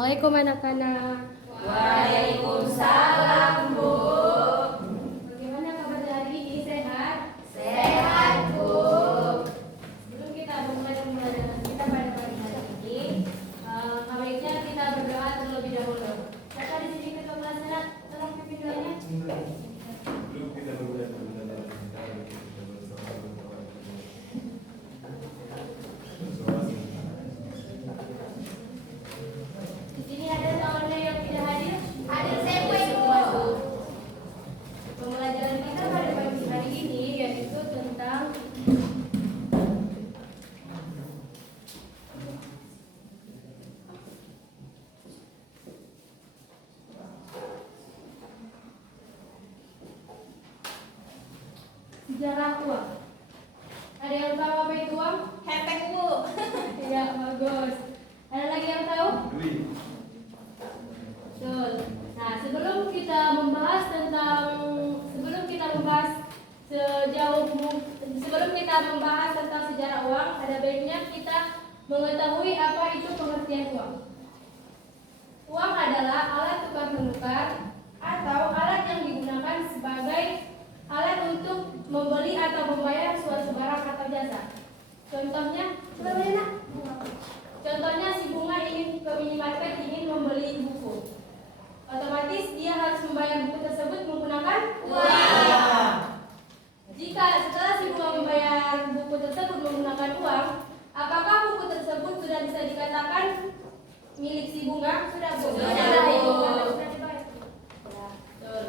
Assalamualaikum anak-anak. Waalaikumsalam, Bu. Bagaimana kabar hari ini? Sehat? Sehat, Bu. Sebelum kita mulai pembelajaran kita pada pagi hari ini, baiknya kita berdoa terlebih dahulu. Siapa di sini ketua kelas sehat? Tolong pimpin doanya. Belum kita berbuat pembelajaran Di sini ada tamunya yang tidak hadir? Ada siapa, Bu? Pembelajaran kita pada pagi hari ini yaitu tentang sejarah uang. Ada yang tahu apa itu uang? Hepeng, Bu. Ya, bagus. Ada lagi yang tahu? duit. Betul. Nah, sebelum kita membahas tentang sejarah uang, ada baiknya kita mengetahui apa itu pengertian uang. Uang adalah alat tukar menukar atau alat yang digunakan sebagai alat untuk membeli atau membayar suatu barang atau jasa. Contohnya, Contohnya si Bunga ingin ke minimarket ingin membeli buku. Otomatis dia harus membayar buku tersebut menggunakan Uang. Jika setelah si Bunga membayar buku tersebut menggunakan uang, apakah buku tersebut sudah bisa dikatakan milik si Bunga? Sudah, Bu. Sudah, Bu. Sudah dibayar. Ya, betul.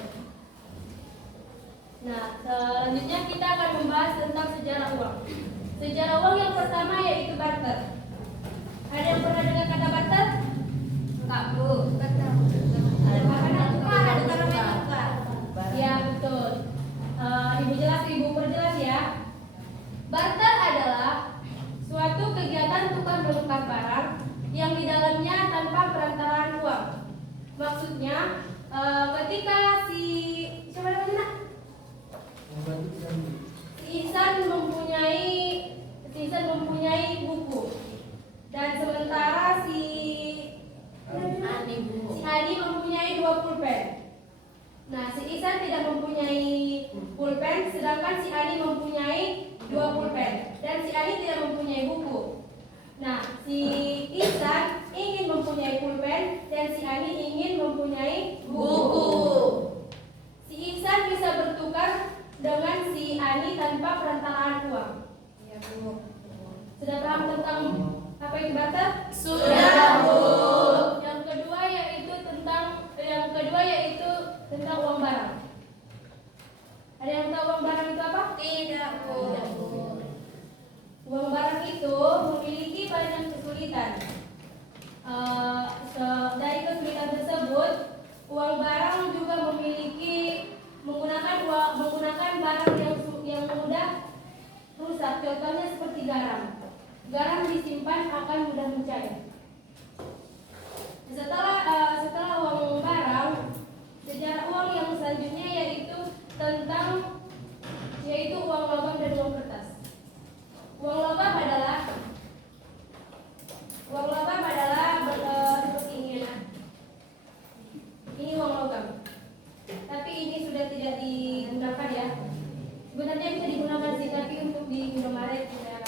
Nah, selanjutnya kita akan membahas tentang sejarah uang. Sejarah uang yang pertama yaitu barter. Ada yang pernah dengar kata barter? Enggak, Bu. Ada makanan tukar, ada tukar. Ya, betul. Ibu perjelas ya. Barter adalah suatu kegiatan tukar menukar barang yang di dalamnya tanpa perantaraan uang. Maksudnya, ketika siapa namanya, Nak? Si Ihsan mempunyai buku, dan sementara si Adi mempunyai 2 pulpen. Nah, si Ihsan tidak mempunyai pulpen, sedangkan si Adi mempunyai 2 pulpen, dan si Adi tidak mempunyai buku. Nah, si Ihsan ingin mempunyai pulpen, dan si Adi ingin mempunyai buku. Si Ihsan bisa bertukar dengan si Ani tanpa perantaraan uang. Ya, Bu. Sudah paham tentang apa itu barter? Sudah, Bu. Yang kedua yaitu tentang uang barang. Ada yang tahu uang barang itu apa? Tidak, Bu. Uang barang itu memiliki banyak kesulitan. Dari kesulitan tersebut, uang barang juga menggunakan barang yang mudah rusak. Contohnya seperti garam. Garam disimpan akan mudah mencair. Setelah uang barang, sejarah uang yang selanjutnya yaitu uang logam dan uang kertas. Uang logam adalah seperti ini ya. Ini uang logam. Tapi ini sudah tidak digunakan ya. Sebenarnya bisa digunakan sih, tapi untuk di Indomaret tidak.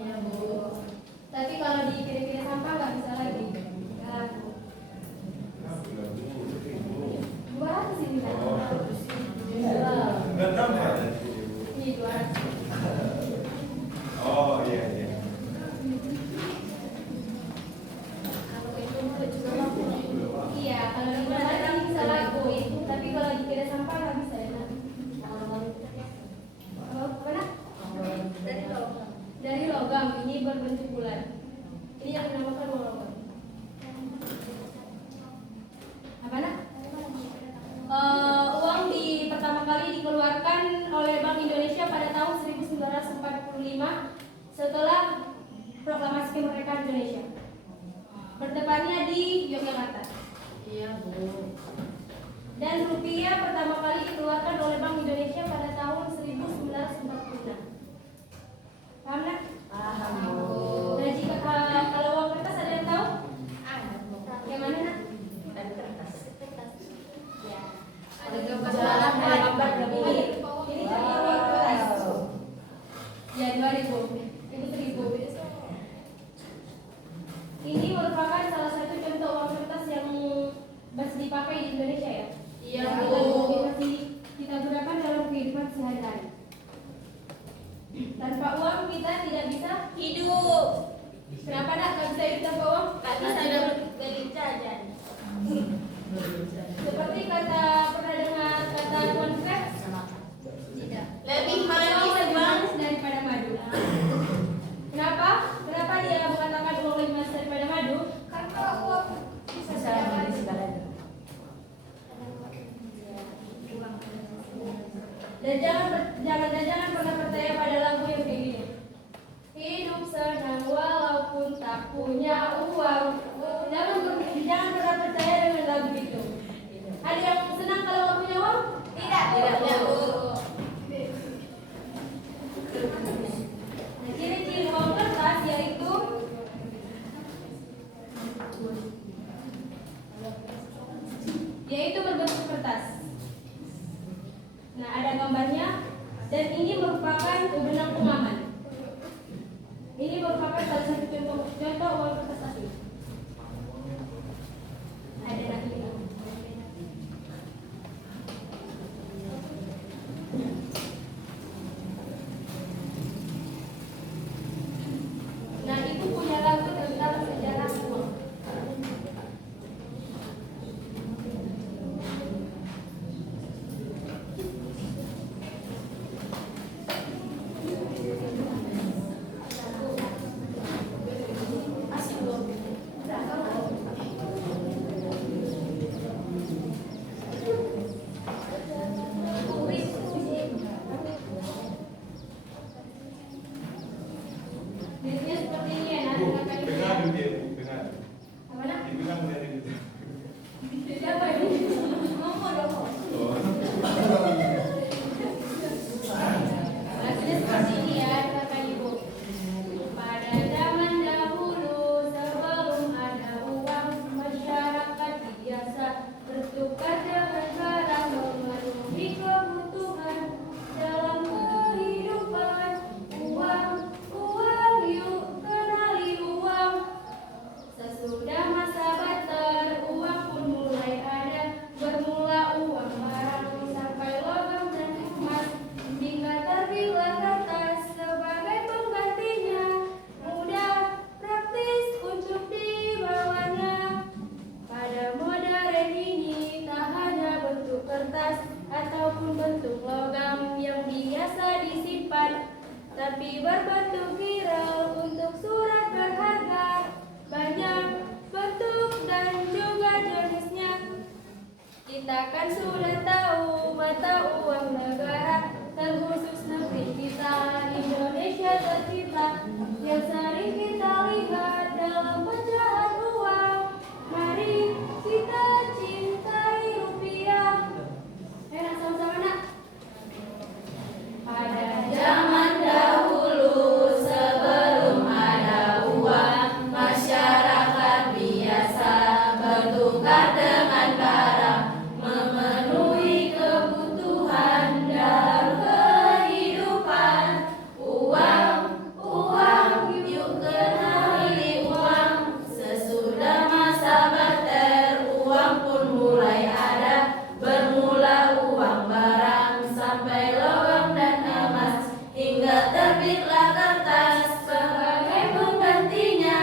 Ya, Bu. Tapi kalau di kira-kira sampah nggak bisa lagi. Ya, Bu. 200 ini kan? Enggak tambah. Ini 200. Oh iya iya. Iya, kalau di Indomaret bisa laku. Tapi kalau di kira sampah nggak bisa ya. Mana? Dari logam. Ini berbentuk bulat. Ini yang dinamakan uang logam. Apa nak? Uang pertama kali dikeluarkan oleh Bank Indonesia pada tahun 1945 setelah proklamasi kemerdekaan Indonesia. Bertepatnya di Yogyakarta. Iya, Bu. Dan rupiah pertama kali dikeluarkan oleh Bank Indonesia pada tahun 1946. Paham nak? Paham, Bu. Nah, kalau uang kertas ada yang tahu? Ada, Bu. Yang Itu 1.000. Ini merupakan salah satu contoh uang kertas yang masih dipakai di Indonesia ya. Iya, Yang Bu. masih kita gunakan dalam kehidupan sehari-hari. Tanpa uang kita tidak bisa Hidup. Kenapa nak nggak bisa hidup tanpa uang? Gak bisa beli jajan. Seperti pernah dengar kata Tuan Fred, Tidak. lebih manis daripada madu. Kenapa? Kenapa dia mengatakan uang lebih manis daripada madu? Karena uang bisa beli segalanya. Dan jangan pernah percaya pada lagu yang kayak gini. Hidup senang walaupun tak punya uang. Jangan pernah percaya dengan lagu itu. Ada yang senang kalau nggak punya uang? Tidak. Tidak, Bu. Nah, ciri-ciri uang kertas yaitu berbentuk kertas. Nah, ada gambarnya dan ini merupakan benang pengaman. Ini merupakan salah satu contoh uang kertas asli. Ada lagi. Nah, itu punya lagu tentang sejarah uang. Biasanya seperti ini ya, Bu, nah, dengar dulu ya, Bu, dengar. apa nak? Dibilang dari itu. Siapa ini? Ngomong dong. Oh. Hasilnya seperti ini ya, kata Ibu. Pada zaman dahulu sebelum ada uang, masyarakat biasa bertukar dengan barang memenuhi kebutuhan dalam kehidupan. Uang, uang, yuk kenali uang. Sesudah masa barter, uang pun mulai ada. Bermula uang barang sampai logam dan emas, hingga terbilang kertas sebagai penggantinya. Mudah, praktis untuk dibawanya. Pada modern ini tak hanya bentuk kertas ataupun bentuk logam yang biasa disimpan, tapi berbentuk viral untuk surat berharga. Banyak bentuk dan juga jenisnya. Kita kan sudah tahu mata uang negara, terkhusus negeri kita Indonesia tercipta, yang sering kita lihat dalam pecahan uang. Mari kita cintai rupiah. Enak sama-sama nak. Pada zaman dahulu sebelum ada uang, masyarakat biasa bertukar dengan barang, memenuhi kebutuhan dalam kehidupan. Uang, uang, yuk kenali uang. Sesudah masa barter, uang pun mulai ada. Bermula uang barang sampai logam dan emas, hingga terbitlah kertas sebagai penggantinya.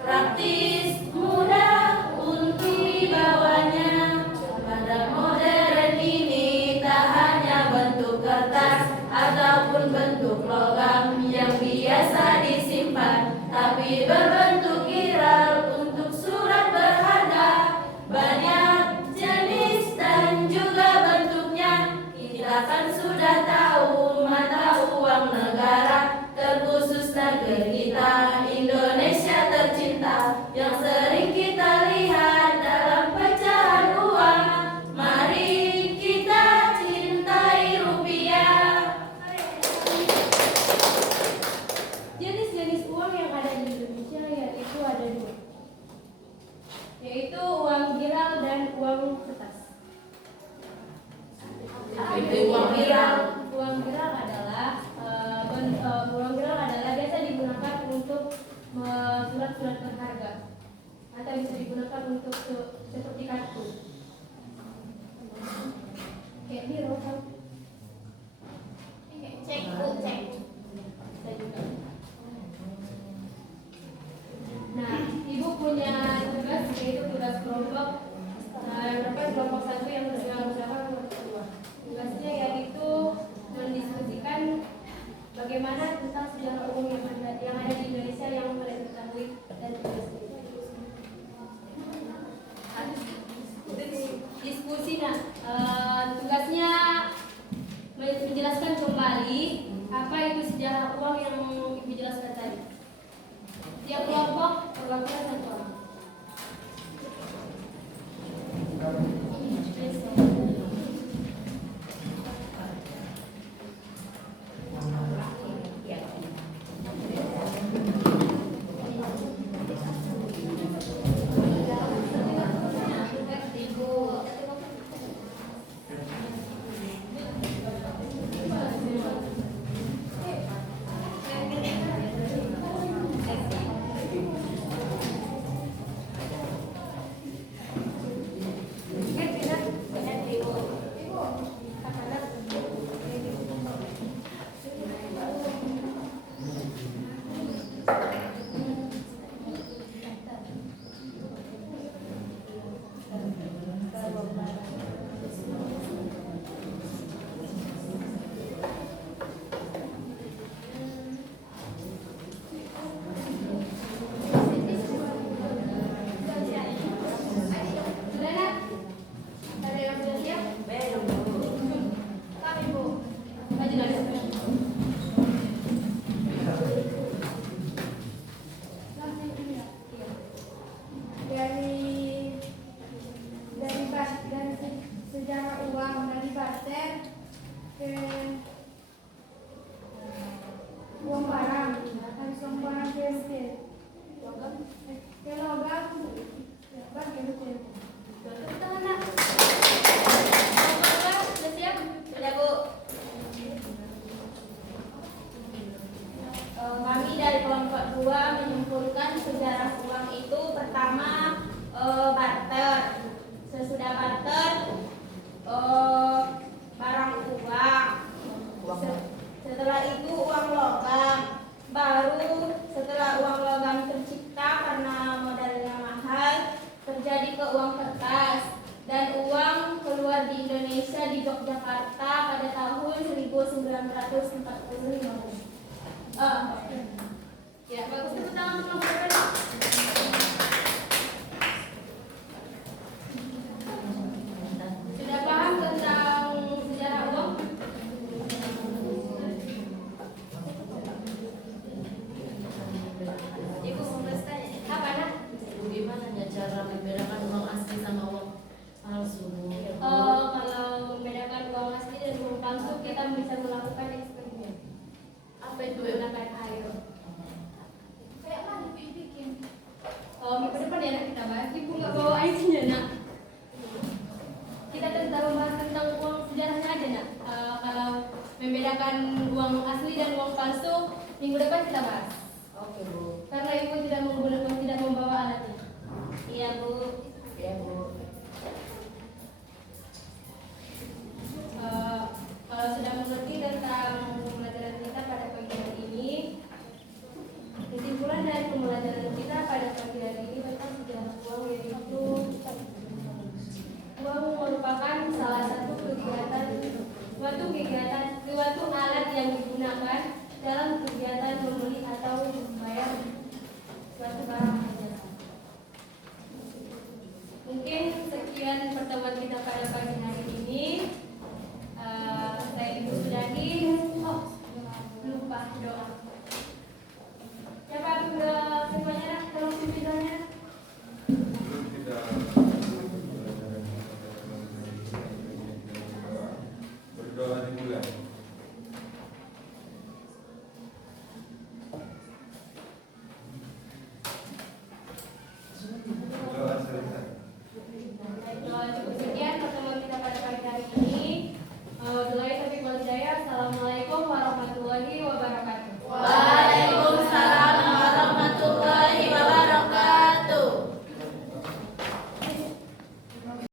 Praktis, mudah untuk dibawanya. Pada modern ini tak hanya bentuk kertas ataupun bentuk logam yang biasa disimpan, tapi berbentuk viral untuk surat berharga. Banyak jenis dan juga bentuknya. Kita kan sudah tahu mata uang negara, terkhusus negeri kita Indonesia tercinta, yang sering kita lihat dalam pecahan uang. Mari kita cintai rupiah. Jenis-jenis uang yang ada di Indonesia untuk seperti kartu. Kayak biro kan. Cek bu, cek. Nah, ibu punya tugas yaitu tugas kelompok. Kelompok 1 yang berjumlah kelompok 2. Tugasnya yaitu mendiskusikan bagaimana tentang sejarah umum yang ada di Indonesia yang mulai diketahui dan diskusi. Nah, tugasnya menjelaskan kembali apa itu sejarah uang yang ibu jelaskan tadi. Tiap kelompok perwakilan 1 orang. Sejarah uang dari barter ke uang barang, habis uang barang ke mesin, ke logam, ke mesin. Sudah siap? Sudah bu. Kami dari kelompok 2 menyimpulkan sejarah uang itu pertama barter. Sesudah barter barang uang. Setelah itu uang logam. Baru setelah uang logam tercipta karena modalnya mahal, terjadi ke uang kertas. Dan uang keluar di Indonesia di Yogyakarta pada tahun 1941.